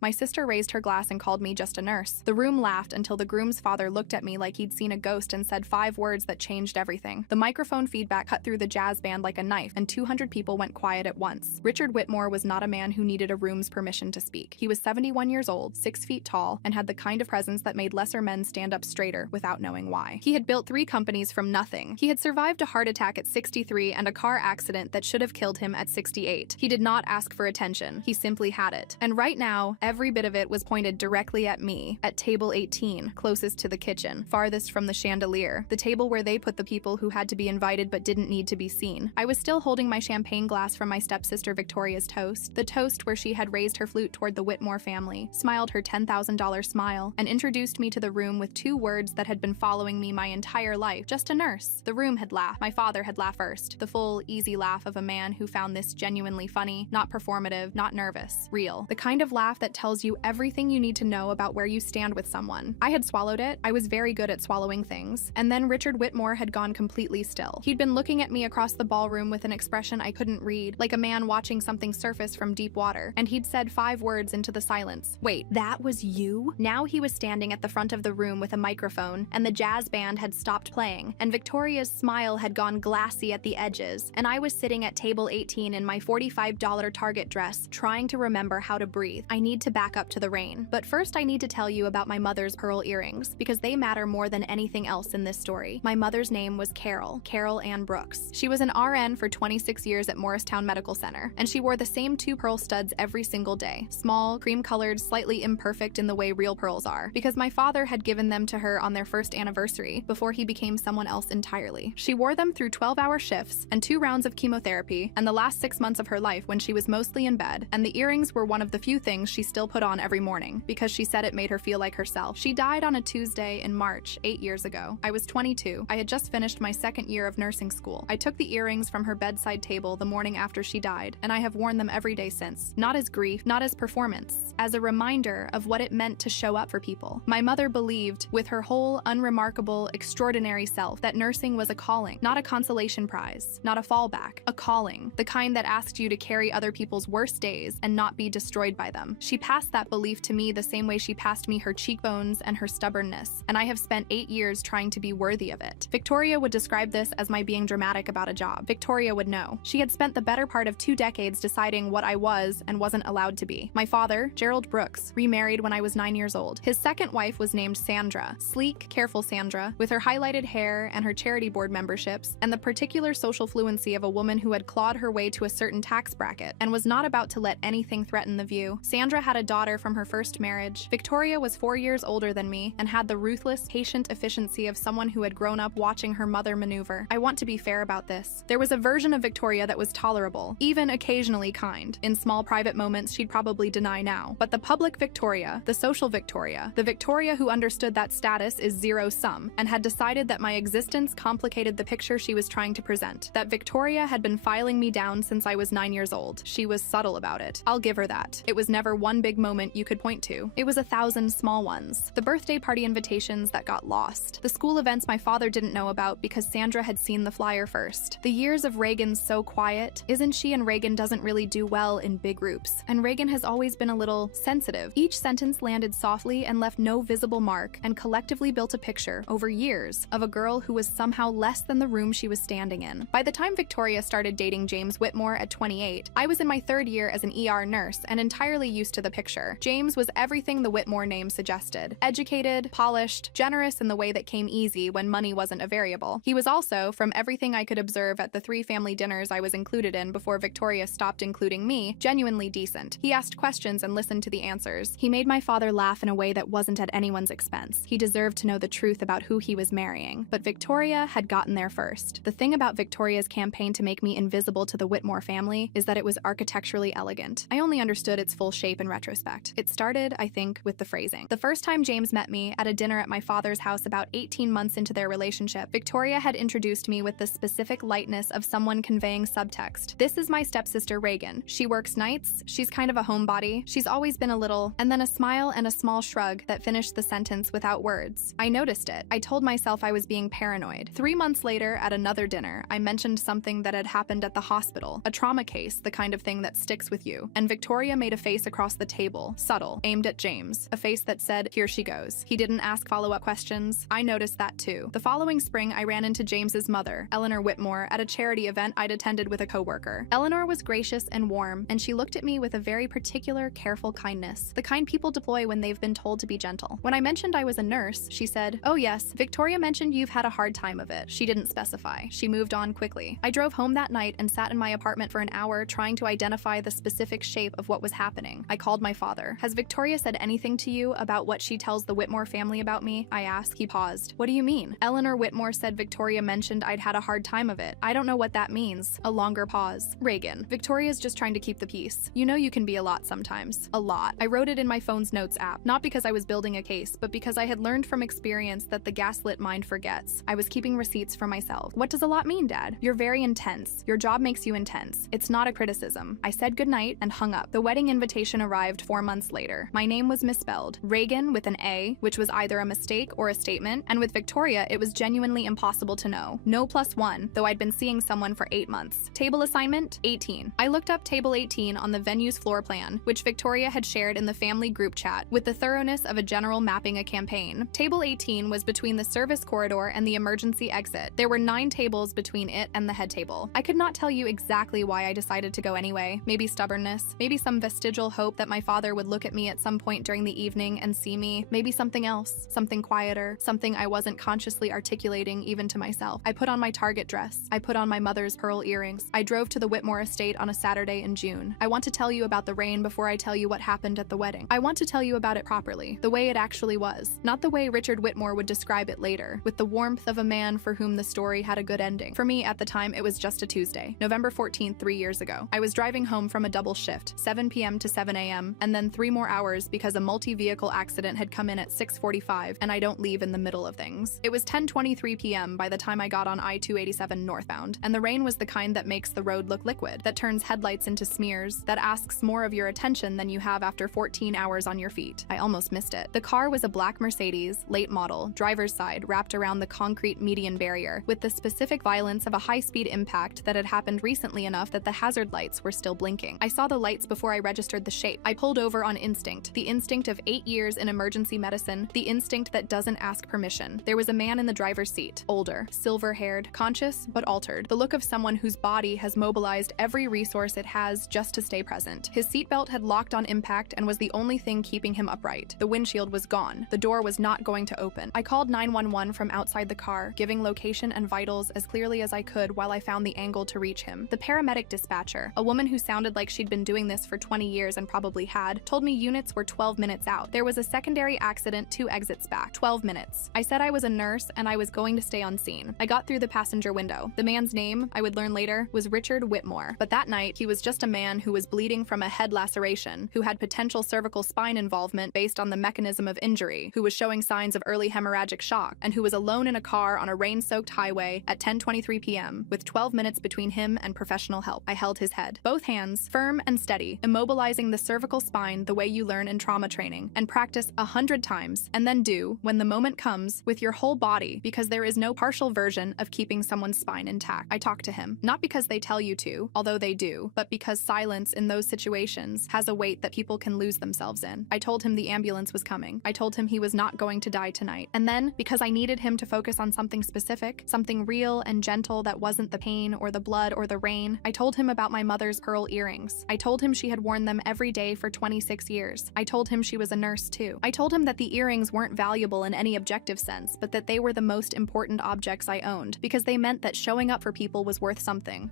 My sister raised her glass and called me just a nurse. The room laughed until the groom's father looked at me like he'd seen a ghost and said 5 words that changed everything. The microphone feedback cut through the jazz band like a knife, and 200 people went quiet at once. Richard Whitmore was not a man who needed a room's permission to speak. He was 71 years old, 6 feet tall, and had the kind of presence that made lesser men stand up straighter without knowing why. He had built 3 companies from nothing. He had survived a heart attack at 63 and a car accident that should have killed him at 68. He did not ask for attention. He simply had it. And right now, every bit of it was pointed directly at me, at table 18, closest to the kitchen, farthest from the chandelier, the table where they put the people who had to be invited but didn't need to be seen. I was still holding my champagne glass from my stepsister Victoria's toast, the toast where she had raised her flute toward the Whitmore family, smiled her $10,000 smile, and introduced me to the room with 2 words that had been following me my entire life. Just a nurse. The room had laughed. My father had laughed first. The full, easy laugh of a man who found this genuinely funny, not performative, not nervous, real. The kind of laugh that tells you everything you need to know about where you stand with someone. I had swallowed it. I was very good at swallowing things. And then Richard Whitmore had gone completely still. He'd been looking at me across the ballroom with an expression I couldn't read, like a man watching something surface from deep water. And he'd said 5 words into the silence. Wait, that was you? Now he was standing at the front of the room with a microphone, and the jazz band had stopped playing, and Victoria's smile had gone glassy at the edges, and I was sitting at table 18 in my $45 Target dress, trying to remember how to breathe. I need to back up to the rain. But first I need to tell you about my mother's pearl earrings, because they matter more than anything else in this story. My mother's name was Carol Ann Brooks. She was an RN for 26 years at Morristown Medical Center, and she wore the same 2 pearl studs every single day. Small, cream-colored, slightly imperfect in the way real pearls are, because my father had given them to her on their first anniversary before he became someone else entirely. She wore them through 12-hour shifts and 2 rounds of chemotherapy and the last 6 months of her life when she was mostly in bed, and the earrings were one of the few things she still put on every morning because she said it made her feel like herself. She died on a Tuesday in March, 8 years ago. I was 22. I had just finished my 2nd year of nursing school. I took the earrings from her bedside table the morning after she died, and I have worn them every day since. Not as grief, not as performance, as a reminder of what it meant to show up for people. My mother believed, with her whole unremarkable, extraordinary self, that nursing was a calling, not a consolation prize, not a fallback, a calling, the kind that asked you to carry other people's worst days and not be destroyed by them. She passed that belief to me the same way she passed me her cheekbones and her stubbornness, and I have spent 8 years trying to be worthy of it. Victoria would describe this as my being dramatic about a job. Victoria would know. She had spent the better part of 2 decades deciding what I was and wasn't allowed to be. My father, Gerald Brooks, remarried when I was 9 years old. His second wife was named Sandra, sleek, careful Sandra, with her highlighted hair and her charity board memberships, and the particular social fluency of a woman who had clawed her way to a certain tax bracket and was not about to let anything threaten the view. Sandra had a daughter from her first marriage. Victoria was 4 years older than me and had the ruthless, patient efficiency of someone who had grown up watching her mother maneuver. I want to be fair about this. There was a version of Victoria that was tolerable, even occasionally kind. In small private moments she'd probably deny now. But the public Victoria, the social Victoria, the Victoria who understood that status is zero-sum and had decided that my existence complicated the picture she was trying to present. That Victoria had been filing me down since I was 9 years old. She was subtle about it. I'll give her that. It was never one big moment you could point to. It was 1,000 small ones. The birthday party invitations that got lost. The school events my father didn't know about because Sandra had seen the flyer first. The years of Reagan's so quiet. Isn't she? And Reagan doesn't really do well in big groups. And Reagan has always been a little sensitive. Each sentence landed softly and left no visible mark, and collectively built a picture, over years, of a girl who was somehow less than the room she was standing in. By the time Victoria started dating James Whitmore at 28, I was in my 3rd year as an ER nurse and entirely used to the picture. James was everything the Whitmore name suggested. Educated, polished, generous in the way that came easy when money wasn't a variable. He was also, from everything I could observe at the 3 family dinners I was included in before Victoria stopped including me, genuinely decent. He asked questions and listened to the answers. He made my father laugh in a way that wasn't at anyone's expense. He deserved to know the truth about who he was marrying. But Victoria had gotten there first. The thing about Victoria's campaign to make me invisible to the Whitmore family is that it was architecturally elegant. I only understood its full shape in retrospect. It started, I think, with the phrasing. The first time James met me, at a dinner at my father's house about 18 months into their relationship, Victoria had introduced me with the specific lightness of someone conveying subtext. This is my stepsister Reagan. She works nights, she's kind of a homebody, she's always been a little, and then a smile and a small shrug that finished the sentence without words. I noticed it. I told myself I was being paranoid. 3 months later, at another dinner, I mentioned something that had happened at the hospital, a trauma case, the kind of thing that sticks with you, and Victoria made a face across the table, subtle, aimed at James, a face that said, "Here she goes." He didn't ask follow-up questions. I noticed that too. The following spring, I ran into James's mother, Eleanor Whitmore, at a charity event I'd attended with a coworker. Eleanor was gracious and warm, and she looked at me with a very particular, careful kindness, the kind people deploy when they've been told to be gentle. When I mentioned I was a nurse, she said, "Oh yes, Victoria mentioned you've had a hard time of it." She didn't specify. She moved on quickly. I drove home that night and sat in my apartment for an hour trying to identify the specific shape of what was happening. I called my father. "Has Victoria said anything to you about what she tells the Whitmore family about me?" I asked. He paused. "What do you mean?" "Eleanor Whitmore said Victoria mentioned I'd had a hard time of it. I don't know what that means." A longer pause. "Reagan, Victoria's just trying to keep the peace. You know you can be a lot sometimes." A lot. I wrote it in my phone's notes app, not because I was building a case, but because I had learned from experience that the gaslit mind forgets. I was keeping receipts for myself. "What does a lot mean, Dad?" "You're very intense. Your job makes you intense. It's not a criticism." I said goodnight and hung up. The wedding invitation arrived 4 months later. My name was misspelled. Reagan with an A, which was either a mistake or a statement, and with Victoria, it was genuinely impossible to know. No +1, though I'd been seeing someone for 8 months. Table assignment, 18. I looked up table 18 on the venue's floor plan, which Victoria had shared in the family group chat, with the thoroughness of a general mapping a campaign. Table 18 was between the service corridor and the emergency exit. There were 9 tables between it and the head table. I could not tell you exactly why I decided to go anyway. Maybe stubbornness, maybe some vestigial hope that my father would look at me at some point during the evening and see me, maybe something else, something quieter, something I wasn't consciously articulating even to myself. I put on my Target dress. I put on my mother's pearl earrings. I drove to the Whitmore estate on a Saturday in June. I want to tell you about the rain before I tell you what happened at the wedding. I want to tell you about it properly, the way it actually was, not the way Richard Whitmore would describe it later, with the warmth of a man for whom the story had a good ending. For me, at the time, it was just a Tuesday, November 14th, 3 years ago. I was driving home from a double shift, 7 p.m. to 7 a.m., and then 3 more hours because a multi-vehicle accident had come in at 6:45, and I don't leave in the middle of things. It was 10:23 p.m. by the time I got on I-287 northbound, and the rain was the kind that makes the road look liquid, that turns headlights into smears, that asks more of your attention than you have after 14 hours on your feet. I almost missed it. The car was a black Mercedes, late model, driver's side wrapped around the concrete median barrier, with the specific violence of a high-speed impact that had happened recently enough that the hazard lights were still blinking. I saw the lights before I registered the shape. I pulled over on instinct, the instinct of 8 years in emergency medicine, the instinct that doesn't ask permission. There was a man in the driver's seat, older, silver-haired, conscious but altered, the look of someone whose body has mobilized every resource it has just to stay present. His seatbelt had locked on impact and was the only thing keeping him upright. The windshield was gone. The door was not going to open. I called 911 from outside the car, giving location and vitals as clearly as I could while I found the angle to reach him. The paramedic dispatcher, a woman who sounded like she'd been doing this for 20 years and probably had, told me units were 12 minutes out. There was a secondary accident 2 exits back. 12 minutes. I said I was a nurse and I was going to stay on scene. I got through the passenger window. The man's name, I would learn later, was Richard Whitmore. But that night, he was just a man who was bleeding from a head laceration, who had potential cervical spine involvement based on the mechanism of injury, who was showing signs of early hemorrhagic shock, and who was alone in a car on a rain-soaked highway at 10:23 p.m., with 12 minutes between him and professional help. I held his head. Both hands, firm and steady, immobilizing the cervical spine the way you learn in trauma training, and practice 100 times, and then do, when the moment comes, with your whole body, because there is no partial version of keeping someone's spine intact. I talked to him, not because they tell you to, although they do, but because silence in those situations has a weight that people can lose themselves in. I told him the ambulance was coming. I told him he was not going to die tonight. And then, because I needed him to focus on something specific, something real and gentle that wasn't the pain or the blood or the rain, I told him about my mother's pearl earrings. I told him she had worn them every day for 26 years. I told him she was a nurse too. I told him that the earrings weren't valuable in any objective sense, but that they were the most important objects I owned, because they meant that showing up for people was worth something,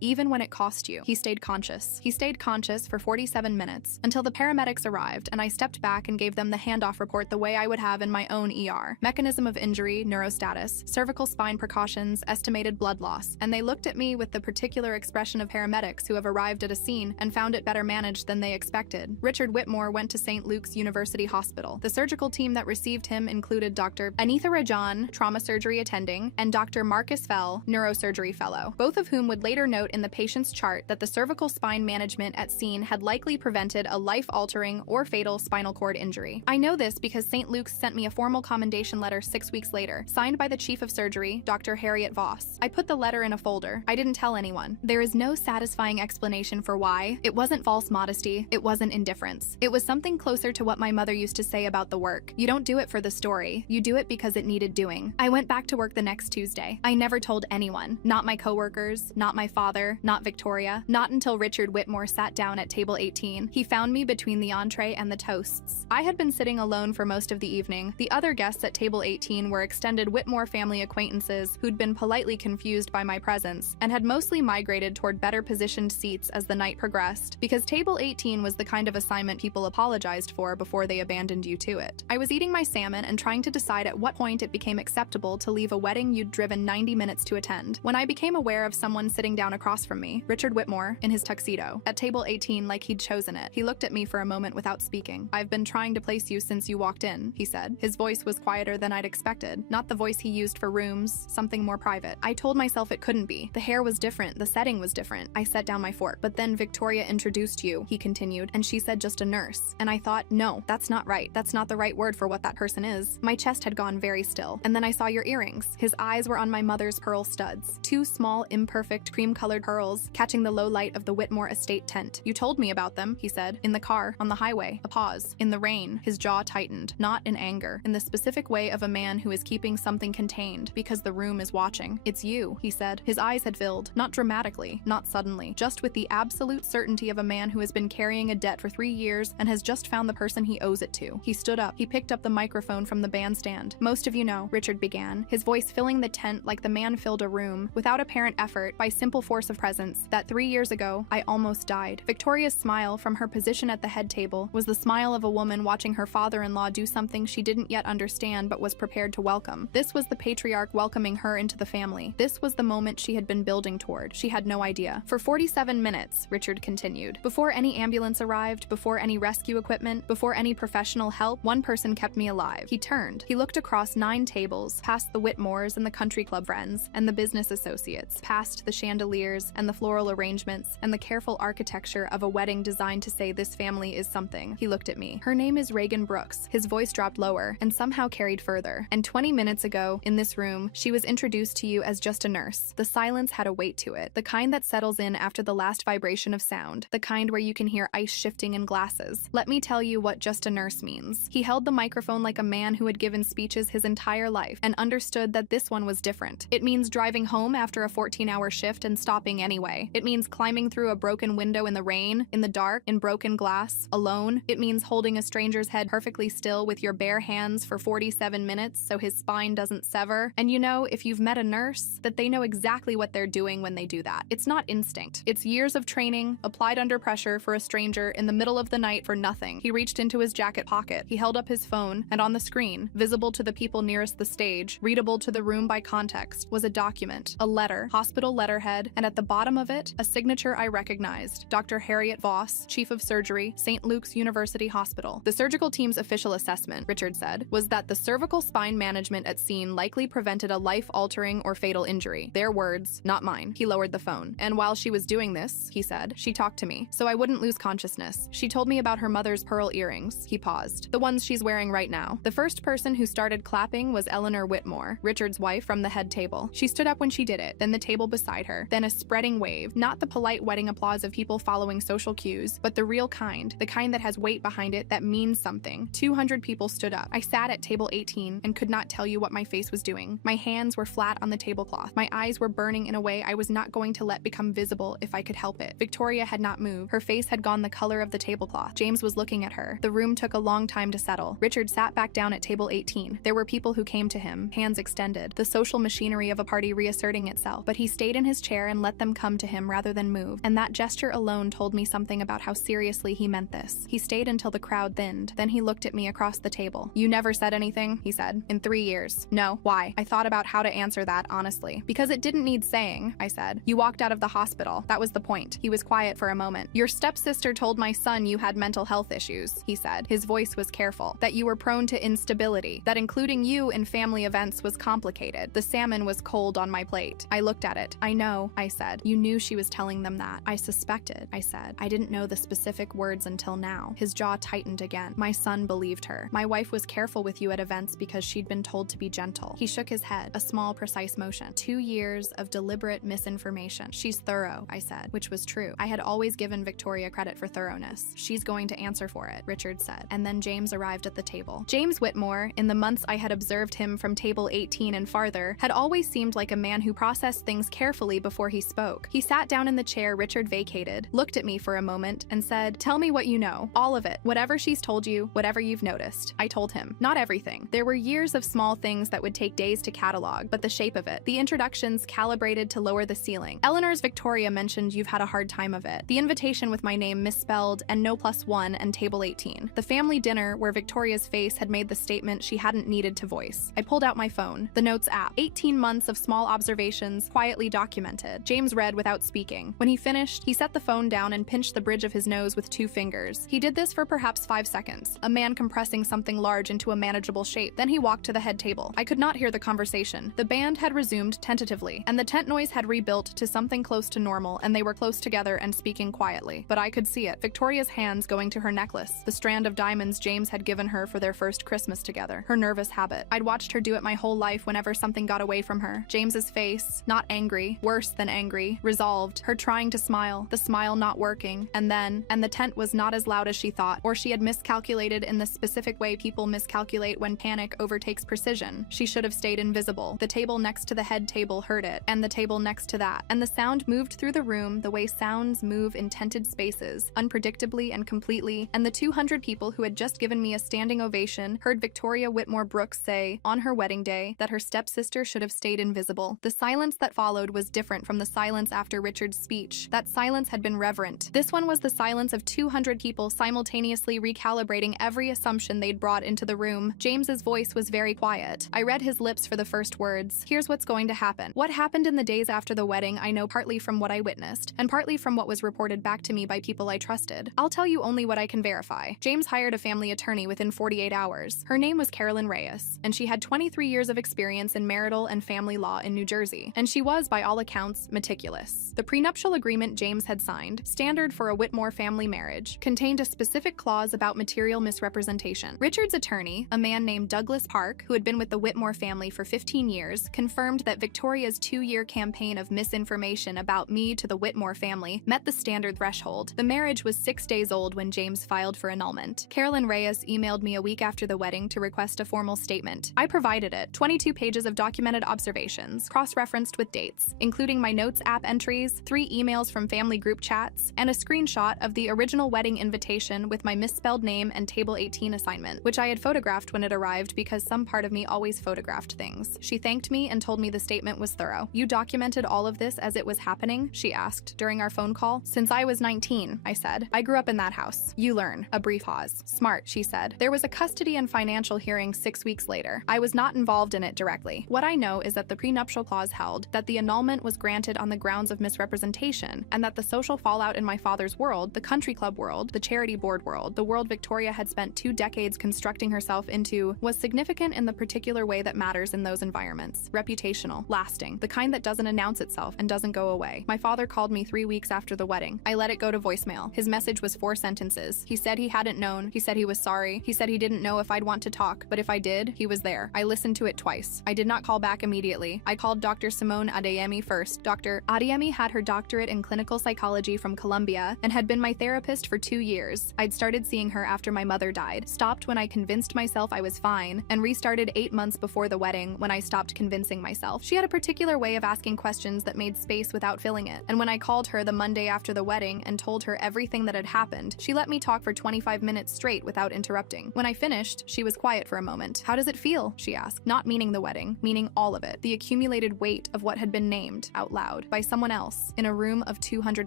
even when it cost you. He stayed conscious. He stayed conscious for 47 minutes, until the paramedics arrived and I stepped back and gave them the handoff report the way I would have in my own ER. Mechanism of injury, neurostatus, cervical spine precautions, estimated blood loss, and they looked at me with the particular expression of paramedics who have arrived at a scene and found it better managed than they expected. Richard Whitmore went to St. Luke's University Hospital. The surgical team that received him included Dr. Anitha Rajan, trauma surgery attending, and Dr. Marcus Fell, neurosurgery fellow, both of whom would later note in the patient's chart that the cervical spine management at scene had likely prevented a life-altering or fatal spinal cord injury. I know this because St. Luke's sent me a formal commendation letter 6 weeks later, signed by the chief of surgery, Dr. Harriet Voss. I put the letter in a folder. I didn't tell anyone. There is no satisfying explanation for why. It wasn't false modesty. lie. It wasn't indifference. It was something closer to what my mother used to say about the work. You don't do it for the story. You do it because it needed doing. I went back to work the next Tuesday. I never told anyone. Not my coworkers, not my father, not Victoria, not until Richard Whitmore sat down at table 18. He found me between the entree and the toasts. I had been sitting alone for most of the evening. The other guests at table 18 were extended Whitmore family acquaintances who'd been politely confused by my presence and had mostly migrated toward better positioned seats as the night progressed, because table 18 was the kind of assignment people apologized for before they abandoned you to it. I was eating my salmon and trying to decide at what point it became acceptable to leave a wedding you'd driven 90 minutes to attend, when I became aware of someone sitting down across from me, Richard Whitmore, in his tuxedo, at table 18 like he'd chosen it. He looked at me for a moment without speaking. "I've been trying to place you since you walked in," he said. His voice was quieter than I'd expected, not the voice he used for rooms, something more private. I told myself it couldn't be. The hair was different, the setting was different. I set down my fork. "But then Victoria introduced you," he continued, "and she said just a nurse. And I thought, no, that's not right. That's not the right word for what that person is." My chest had gone very still. "And then I saw your earrings." His eyes were on my mother's pearl studs. Two small, imperfect, cream-colored pearls, catching the low light of the Whitmore estate tent. "You told me about them," he said. "In the car, on the highway." A pause. "In the rain." His jaw tightened, not in anger, in the specific way of a man who is keeping something contained because the room is watching. "It's you," he said. His eyes had filled, not dramatically, not suddenly, just with the absolute certainty of a man who has been carrying a debt for 3 years and has just found the person he owes it to. He stood up. He picked up the microphone from the bandstand. "Most of you know," Richard began, his voice filling the tent like the man filled a room, without apparent effort, by simple force of presence, "that 3 years ago, I almost died." Victoria's smile, from her position at the head table, was the smile of a woman watching her father-in-law do something she didn't yet understand but was prepared to welcome. This was the patriarch welcoming her into the family. This was the moment she had been building toward. She had no idea. "For 47 minutes, Richard continued. "Before any ambulance arrived, before any rescue equipment, before any professional help, one person kept me alive." He turned. He looked across 9 tables, past the Whitmores and the country club friends, and the business associates, past the chandeliers and the floral arrangements and the careful architecture of a wedding designed to say this family is something. He looked at me. "Her name is Reagan Brooks." His voice dropped lower and somehow carried further. "And 20 minutes ago, in this room, she was introduced to you as just a nurse." The silence had a weight to it, the kind that settles in after the last vibration of sound, the kind where you can hear ice shifting in glasses. "Let me tell you what just a nurse means." He held the microphone like a man who had given speeches his entire life and understood that this one was different. "It means driving home after a 14-hour shift and stopping anyway. It means climbing through a broken window in the rain, in the dark, in broken glass, alone. It means holding a stranger's head perfectly still with your bare hands for 47 minutes so his spine doesn't sever. And you know, if you've met a nurse, that they know exactly what they're doing when they do that. It's not instinct. It's years of training, applied under pressure for a stranger in the middle of the night for nothing." He reached into his jacket pocket. He held up his phone, and on the screen, visible to the people nearest the stage, readable to the room by context, was a document, a letter, hospital letterhead, and at the bottom of it, a signature I recognized. Dr. Harriet Voss, Chief of Surgery, St. Luke's University Hospital. "The surgical team's official assessment," Richard said, "was that the cervical spine management at scene likely prevented a life-altering or fatal injury." Their words, not mine. He lowered the phone. "And while she was doing this," he said, "she talked to me, so I wouldn't lose consciousness. She told me about her mother's pearl earrings." He paused. "The ones she's wearing right now." The first person who started clapping was Eleanor Whitmore, Richard's wife, from the head table. She stood up when she did it, then the table beside her, then a spreading wave, not the polite wedding applause of people following social cues, but the real kind, the kind that has weight behind it that means something. 200 people stood up. I sat at table 18 and could not tell you what my face was doing. My hands were flat on the tablecloth. My eyes were burning in a way I was not going to let become visible if I could help it. Victoria had not moved. Her face had gone the color of the tablecloth. James was looking at her. The room took a long time to settle. Richard sat back down at table 18. There were people who came to him, hands extended, the social machinery of a party reasserting itself, but he stayed in his chair and let them come to him rather than move, and that gesture alone told me something about how seriously he meant this. He stayed until the crowd thinned. Then he looked at me across the table. "You never said anything," he said, "in 3 years." "No. Why?" I thought about how to answer that, honestly. "Because it didn't need saying," I said. "You walked out of the hospital. That was the point." He was quiet for a moment. "Your stepsister told my son you had mental health issues," he said. His voice was careful. "That you were prone to instability. That including you in family events was complicated. The salmon was cold on my plate." I looked at it. "I know," I said. "You knew she was telling them that." "I suspected," I said. "I didn't know the specific words until now." His jaw tightened again. "My son believed her. My wife was careful with you at events because she'd been told to be gentle." He shook his head, a small, precise motion. 2 years of deliberate misinformation. "She's thorough," I said, which was true. I had always given Victoria credit it for thoroughness. She's going to answer for it, Richard said. And then James arrived at the table. James Whitmore, in the months I had observed him from table 18 and farther, had always seemed like a man who processed things carefully before he spoke. He sat down in the chair Richard vacated, looked at me for a moment, and said, "Tell me what you know. All of it. Whatever she's told you, whatever you've noticed." I told him. Not everything. There were years of small things that would take days to catalog, but the shape of it. The introductions calibrated to lower the ceiling. Eleanor's Victoria mentioned you've had a hard time of it. The invitation with my name misspelled and no +1 and table 18. The family dinner where Victoria's face had made the statement she hadn't needed to voice. I pulled out my phone. The Notes app. 18 months of small observations, quietly documented. James read without speaking. When he finished, he set the phone down and pinched the bridge of his nose with 2 fingers. He did this for perhaps 5 seconds, a man compressing something large into a manageable shape. Then he walked to the head table. I could not hear the conversation. The band had resumed tentatively, and the tent noise had rebuilt to something close to normal, and they were close together and speaking quietly. But I could see it. Victoria's hands going to her necklace, the strand of diamonds James had given her for their first Christmas together. Her nervous habit. I'd watched her do it my whole life whenever something got away from her. James's face, not angry, worse than angry, resolved, her trying to smile, the smile not working, and the tent was not as loud as she thought, or she had miscalculated in the specific way people miscalculate when panic overtakes precision. She should have stayed invisible. The table next to the head table heard it, and the table next to that, and the sound moved through the room the way sounds move in tented spaces, unpredictably and completely, and the 200 people who had just given me a standing ovation heard Victoria Whitmore Brooks say, on her wedding day, that her stepsister should have stayed invisible. The silence that followed was different from the silence after Richard's speech. That silence had been reverent. This one was the silence of 200 people simultaneously recalibrating every assumption they'd brought into the room. James's voice was very quiet. I read his lips for the first words. Here's what's going to happen. What happened in the days after the wedding I know partly from what I witnessed, and partly from what was reported back to me by people I trusted. I'll tell you only what I can verify. James hired a family attorney within 48 hours. Her name was Carolyn Reyes, and she had 23 years of experience in marital and family law in New Jersey, and she was, by all accounts, meticulous. The prenuptial agreement James had signed, standard for a Whitmore family marriage, contained a specific clause about material misrepresentation. Richard's attorney, a man named Douglas Park, who had been with the Whitmore family for 15 years, confirmed that Victoria's 2-year campaign of misinformation about me to the Whitmore family met the standard threshold. The marriage was 6 days old when James filed for annulment. Carolyn Reyes emailed me a week after the wedding to request a formal statement. I provided it, 22 pages of documented observations, cross-referenced with dates, including my Notes app entries, 3 emails from family group chats, and a screenshot of the original wedding invitation with my misspelled name and table 18 assignment, which I had photographed when it arrived because some part of me always photographed things. She thanked me and told me the statement was thorough. "You documented all of this as it was happening?" she asked during our phone call. "Since I was 19, I said. I grew up in that house. You learn." A brief pause. "Smart," she said. "There was a custody and financial hearing 6 weeks later. I was not involved in it directly. What I know is that the prenuptial clause held that the annulment was granted on the grounds of misrepresentation, and that the social fallout in my father's world, the country club world, the charity board world, the world Victoria had spent 2 decades constructing herself into, was significant in the particular way that matters in those environments. Reputational, lasting, the kind that doesn't announce itself and doesn't go away. My father called me 3 weeks after the wedding. I let it go to voicemail. His message was 4 sentences. He said he hadn't known. He said he was sorry. He said he didn't know if I'd want to talk, but if I did, he was there. I listened to it twice. I did not call back immediately. I called Dr. Simone Adeyemi first. Dr. Adeyemi had her doctorate in clinical psychology from Columbia and had been my therapist for 2 years. I'd started seeing her after my mother died, stopped when I convinced myself I was fine, and restarted 8 months before the wedding when I stopped convincing myself. She had a particular way of asking questions that made space without filling it, and when I called her the Monday after the wedding and told her everything that had happened, she let me talk for 25 minutes straight without interrupting. When I finished, she was quiet for a moment. "How does it feel?" she asked, not meaning the wedding, meaning all of it, the accumulated weight of what had been named, out loud, by someone else, in a room of 200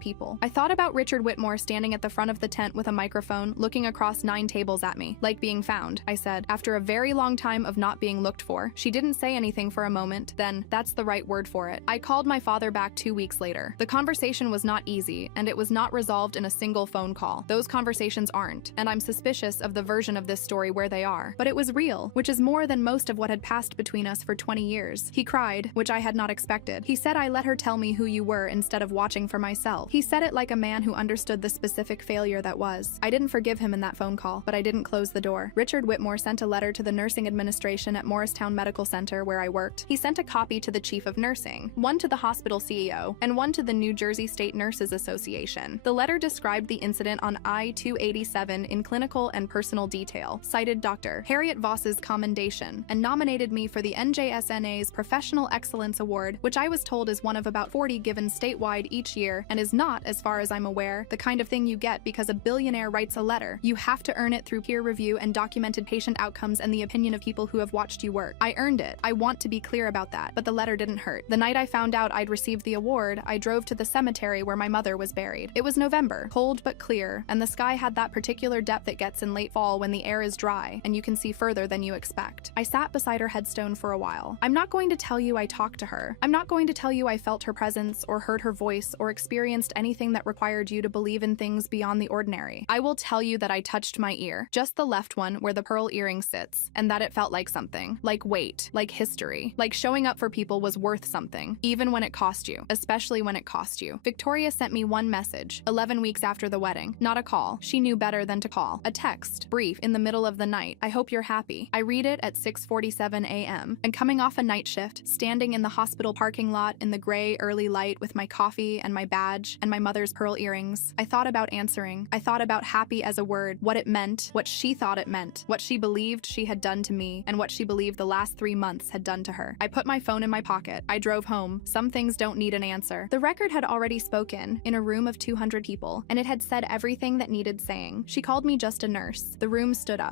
people. I thought about Richard Whitmore standing at the front of the tent with a microphone, looking across 9 tables at me, like being found, I said, after a very long time of not being looked for. She didn't say anything for a moment, then, "That's the right word for it." I called my father back 2 weeks later. The conversation was not easy, and it was not resolved in a single phone call. Those conversations aren't, and I'm suspicious of the version of this story where they are. But it was real, which is more than most of what had passed between us for 20 years. He cried, which I had not expected. He said I let her tell me who you were instead of watching for myself. He said it like a man who understood the specific failure that was. I didn't forgive him in that phone call, but I didn't close the door. Richard Whitmore sent a letter to the nursing administration at Morristown Medical Center where I worked. He sent a copy to the chief of nursing, one to the hospital CEO, and one to the New Jersey State Nurses Association. The letter described described the incident on I-287 in clinical and personal detail, cited Dr. Harriet Voss's commendation, and nominated me for the NJSNA's Professional Excellence Award, which I was told is one of about 40 given statewide each year, and is not, as far as I'm aware, the kind of thing you get because a billionaire writes a letter. You have to earn it through peer review and documented patient outcomes and the opinion of people who have watched you work. I earned it. I want to be clear about that, but the letter didn't hurt. The night I found out I'd received the award, I drove to the cemetery where my mother was buried. It was November, cold but clear, and the sky had that particular depth it gets in late fall when the air is dry and you can see further than you expect. I sat beside her headstone for a while. I'm not going to tell you I talked to her. I'm not going to tell you I felt her presence or heard her voice or experienced anything that required you to believe in things beyond the ordinary. I will tell you that I touched my ear, just the left one where the pearl earring sits, and that it felt like something. Like weight, like history, like showing up for people was worth something, even when it cost you, especially when it cost you. Victoria sent me one message, 11 weeks after the wedding. Not a call. She knew better than to call. A text, brief, in the middle of the night. I hope you're happy. I read it at 6:47 a.m. and coming off a night shift, standing in the hospital parking lot in the gray early light with my coffee and my badge and my mother's pearl earrings, I thought about answering. I thought about happy as a word, what it meant, what she thought it meant, what she believed she had done to me, and what she believed the last 3 months had done to her. I put my phone in my pocket. I drove home. Some things don't need an answer. The record had already spoken in a room of 200 people, and it had said everything that needed saying. She called me just a nurse. The room stood up.